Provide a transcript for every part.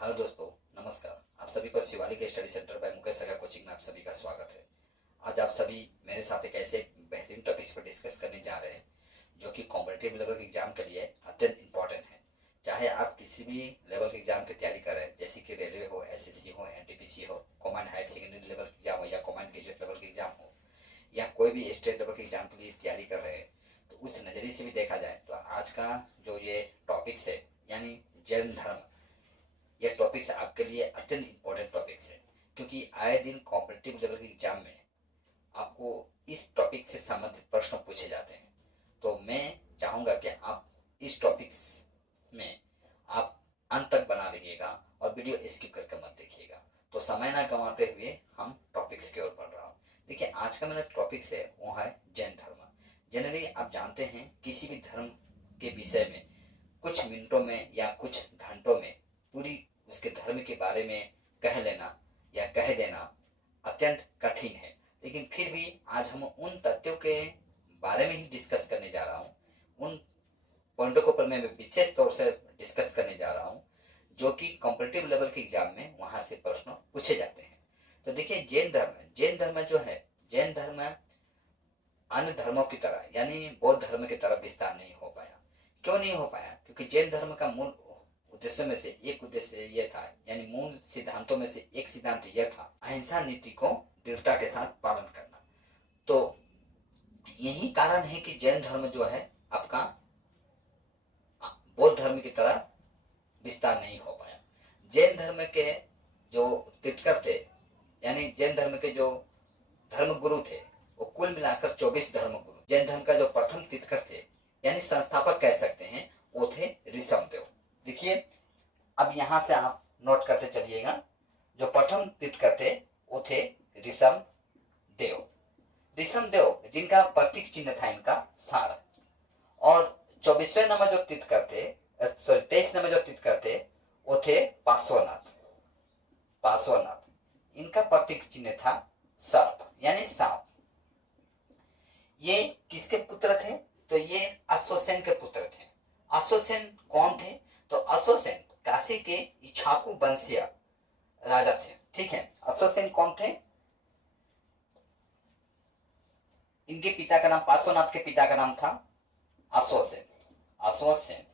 Hello दोस्तों, नमस्कार। आप सभी को Shivalik study centre by Mukesh Agga coaching में आप सभी का स्वागत है। आज आप सभी मेरे साथ एक ऐसे बेहतरीन टॉपिक्स पर डिस्कस करने जा रहे हैं जो कि कॉम्पिटिटिव लेवल के एग्जाम के लिए अत्यंत इंपॉर्टेंट है। चाहे आप किसी भी लेवल के एग्जाम की तैयारी कर रहे हैं, जैसे कि रेलवे हो, एसएससी हो, एनटीपीसी हो, कमांड हायर सेकेंडरी लेवल के एग्जाम हो या कमांड ग्रेजुएट लेवल के एग्जाम हो, या कोई भी स्टेट लेवल के एग्जाम के लिए तैयारी कर रहे हैं, तो उस नज़रिए से भी देखा जाए तो आज का जो ये टॉपिक्स है यानी जैन धर्म, यह टॉपिक्स आपके लिए अत्यंत इंपॉर्टेंट टॉपिक्स है, क्योंकि आए दिन कॉम्पिटिटिव लेवल के एग्जाम में आपको इस टॉपिक से संबंधित प्रश्न पूछे जाते हैं। तो मैं चाहूँगा कि आप इस टॉपिक्स में आप अंत तक बना रहिएगा और वीडियो स्किप करके मत देखिएगा। तो समय ना गंवाते हुए हम टॉपिक्स की ओर बढ़ रहा हूँ। देखिए, आज का मेरा टॉपिक्स है वो है जैन धर्म। जनरली आप जानते हैं किसी भी धर्म के विषय में कुछ मिनटों में या कुछ घंटों में पूरी उसके धर्म के बारे में कह लेना या कह देना अत्यंत कठिन है। लेकिन फिर भी आज हम उन तथ्यों के बारे में ही डिस्कस करने जा रहा हूँ, उन पॉइंटों के ऊपर मैं विशेष तौर से डिस्कस करने जा रहा हूँ जो कि कॉम्पिटिटिव लेवल के एग्जाम में वहां से प्रश्न पूछे जाते हैं। तो देखिए, जैन धर्म जो है, जैन धर्म अन्य धर्मों की तरह यानी बौद्ध धर्म की तरह विस्तार नहीं हो पाया। क्यों नहीं हो पाया? क्योंकि जैन धर्म का मूल उद्देश्यों में से एक उद्देश्य यह था, यानी मूल सिद्धांतों में से एक सिद्धांत यह था, अहिंसा नीति को दृढ़ता के साथ पालन करना। तो यही कारण है कि जैन धर्म जो है आपका बौद्ध धर्म की तरह विस्तार नहीं हो पाया। जैन धर्म के जो तीर्थकर थे, यानी जैन धर्म के जो धर्म गुरु थे, वो कुल मिलाकर 24 धर्म गुरु। जैन धर्म का जो प्रथम तीर्थकर थे यानी संस्थापक कह सकते हैं, वो थे ऋषभदेव। देखिए, अब यहां से आप नोट करते चलिएगा, जो प्रथम तीर्थकर थे वो थे ऋषभदेव। ऋषभदेव जिनका प्रतीक चिन्ह था इनका सार। और 24वें नंबर जो तीर्थकर थे, 23 नंबर जो तीर्थकर थे वो थे पार्श्वनाथ। इनका प्रतीक चिन्ह था सर्प यानी सांप। ये किसके पुत्र थे? तो ये अश्वसेन के पुत्र थे। अश्वसेन कौन थे? तो अश्वसेन काशी के इक्ष्वाकु वंशीय राजा थे। ठीक है, अश्वसेन कौन थे? इनके पिता का नाम, पार्श्वनाथ के पिता का नाम था अश्वसेन।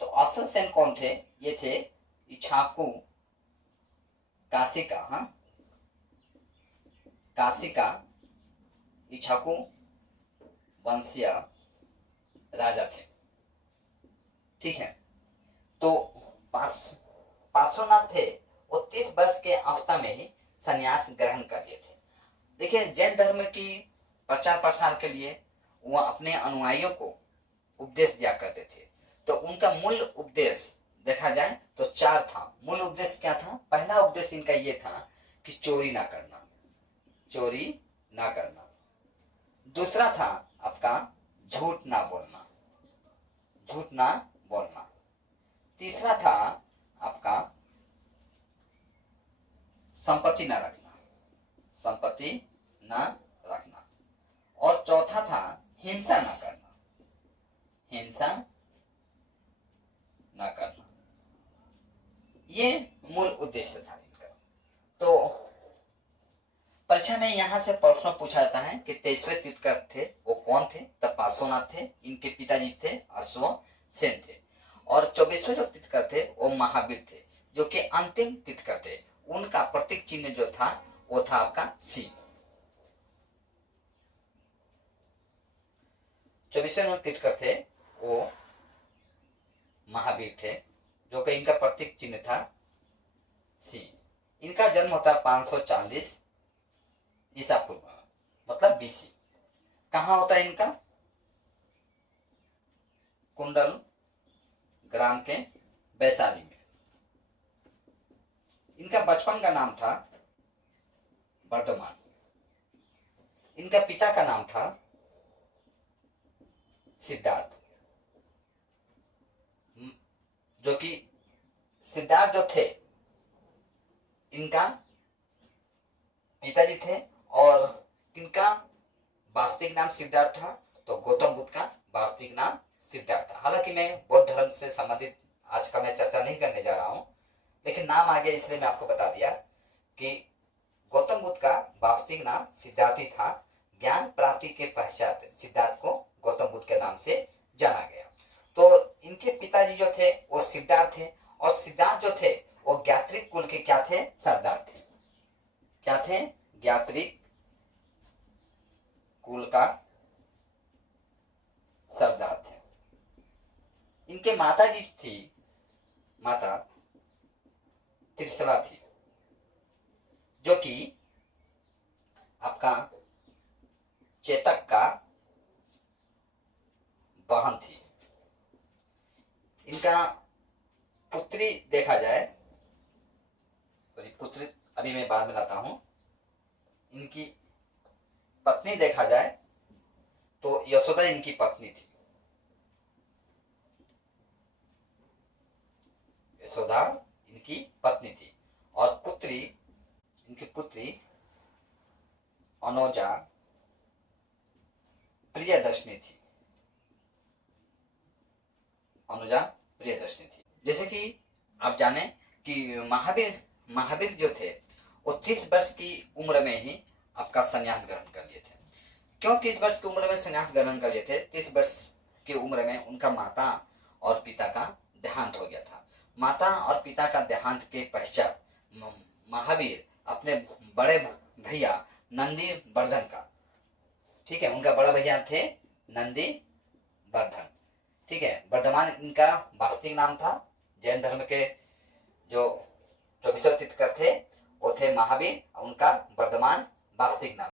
तो अश्वसेन कौन थे? ये थे इक्ष्वाकु, काशी का इक्ष्वाकु वंशीय राजा थे। ठीक है, तो पार्श्वनाथ थे, वो 30 वर्ष के अवस्था में ही संन्यास ग्रहण कर लिए थे। देखिए, जैन धर्म की प्रचार प्रसार के लिए वो अपने अनुयायियों को उपदेश दिया करते थे। तो उनका मूल उपदेश देखा जाए तो 4 था। मूल उपदेश क्या था? पहला उपदेश इनका ये था कि चोरी ना करना। दूसरा था आपका झूठ ना बोलना। तीसरा था आपका संपत्ति ना रखना। और चौथा था हिंसा ना करना। ये मूल उद्देश्य था इनका। तो परीक्षा में यहां से प्रश्न पूछा जाता है कि 23वें तीर्थकर थे वो कौन थे? तब पार्श्वनाथ थे, इनके पिताजी थे अश्वसेन थे। और 24वें जो तीर्थकर थे वो महावीर थे, जो कि अंतिम तीर्थकर थे। उनका प्रतीक चिन्ह जो था वो था आपका सिंह। 24वें तीर्थकर थे वो महावीर थे, जो कि इनका प्रतीक चिन्ह था सिंह। इनका जन्म होता 540 ईसा पूर्व, मतलब बीसी। कहां होता है इनका? कुंडल ग्राम के वैशाली में। इनका बचपन का नाम था वर्धमान। इनका पिता का नाम था सिद्धार्थ, जो कि सिद्धार्थ जो थे इनका पिताजी थे। और किनका वास्तविक नाम सिद्धार्थ था? तो गौतम बुद्ध का वास्तविक नाम सिद्धार्थ था। हालांकि मैं बौद्ध धर्म से संबंधित आज का मैं चर्चा नहीं करने जा रहा हूं, लेकिन नाम आ गया इसलिए मैं आपको बता दिया कि गौतम बुद्ध का वास्तविक नाम सिद्धार्थी था। ज्ञान प्राप्ति के पश्चात सिद्धार्थ को गौतम बुद्ध के नाम से जाना गया। तो इनके पिताजी जो थे वो सिद्धार्थ थे, और सिद्धार्थ जो थे वो ज्ञात्रिक कुल के क्या थे, सरदार थे। क्या थे, ज्ञात्रिक कुल का सरदार थे। इनके माता जी थी, माता त्रिशला थी, जो कि आपका चेतक का बहन थी। इनका पुत्री देखा जाए, सॉरी पुत्री अभी मैं बाद में लाता हूं। इनकी पत्नी देखा जाए तो यशोदा इनकी पत्नी थी। यशोदा इनकी पत्नी थी, और पुत्री, इनकी पुत्री अनुजा प्रियदर्शनी थी। अनुजा प्रियदर्शनी थी। जैसे कि आप जाने कि महावीर जो थे वो 30 वर्ष की उम्र में ही आपका संन्यास ग्रहण कर लिए थे। क्यों 30 वर्ष की उम्र में संन्यास ग्रहण कर लिए थे? 30 वर्ष की उम्र में उनका माता और पिता का देहांत हो गया था। माता और पिता का देहांत के पश्चात महावीर अपने बड़े भैया नंदी वर्धन का, ठीक है, उनका बड़ा भैया थे नंदी वर्धन, ठीक है, वर्धमान इनका वास्तविक नाम था। जैन धर्म के जो 24 तीर्थंकर थे वो थे महावीर, उनका वर्धमान वास्तविक नाम।